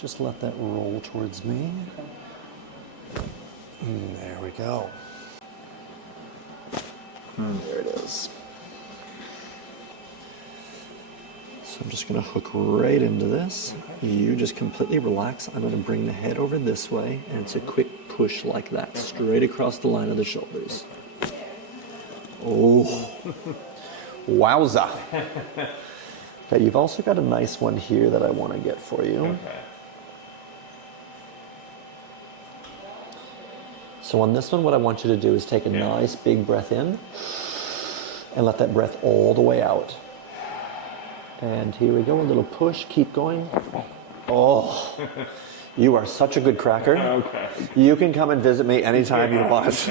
Just let that roll towards me. There we go. There it is. So I'm just going to hook right into this. You just completely relax. I'm going to bring the head over this way, and it's a quick push like that, straight across the line of the shoulders. Oh, wowza. Okay, you've also got a nice one here that I want to get for you. Okay. So on this one, what I want you to do is take a nice big breath in and let that breath all the way out. And here we go, a little push, keep going. Oh, you are such a good cracker. Okay. You can come and visit me anytime you want.